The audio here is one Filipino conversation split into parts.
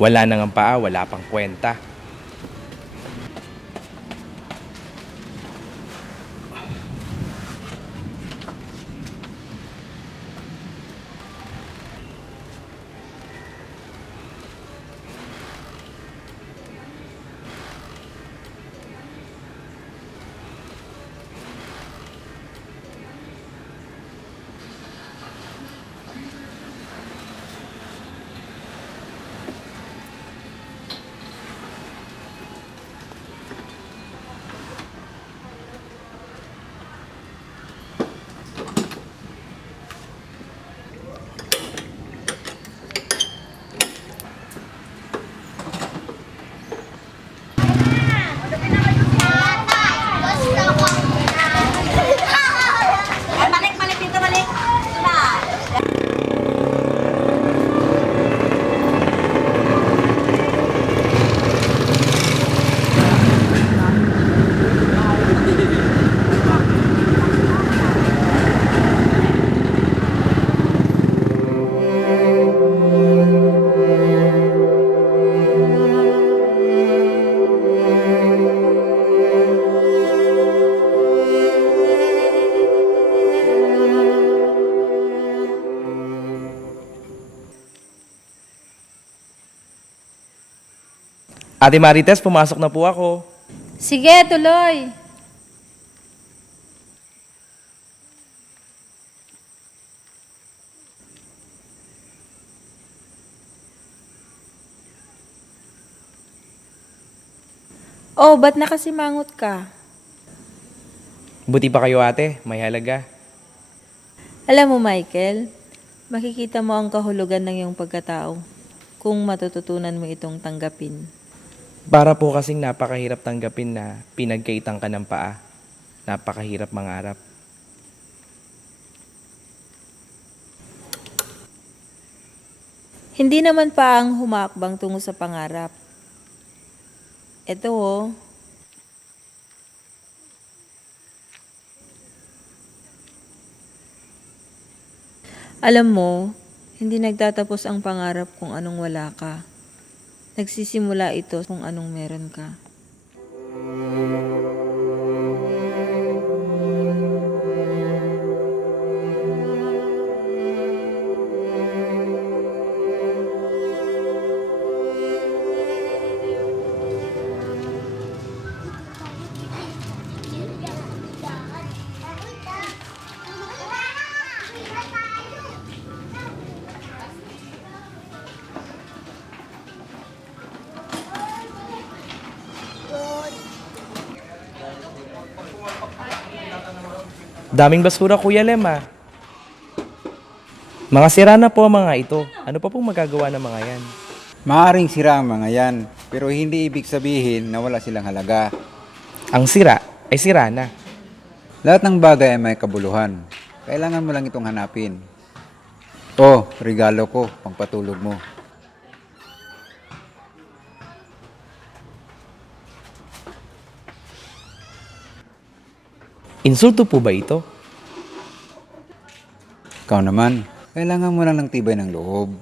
Wala nang ang paa, wala pang kwenta. Balik dito, balik. Ate Marites, pumasok na po ako. Sige, tuloy. Oh, ba't nakasimangot ka? Buti pa kayo ate, may halaga. Alam mo, Michael, makikita mo ang kahulugan ng iyong pagkatao kung matututunan mo itong tanggapin. Para po kasing napakahirap tanggapin na pinagkaitang ka ng paa. Napakahirap mangarap. Hindi naman pa ang humakbang tungo sa pangarap. Ito oh. Alam mo, hindi nagtatapos ang pangarap kung anong wala ka. Nagsisimula ito kung anong meron ka. Daming basura, Kuya Lem ah. Mga sira na po ang mga ito. Ano pa pong magagawa ng mga yan? Maaring sira ang mga yan, pero hindi ibig sabihin na wala silang halaga. Ang sira ay sira na. Lahat ng bagay ay may kabuluhan. Kailangan mo lang itong hanapin. Oh, regalo ko, pangpatulog mo. Insulto po ba ito? Ikaw naman, kailangan mo lang ng tibay ng loob.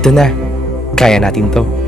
Ito na. Kaya natin to.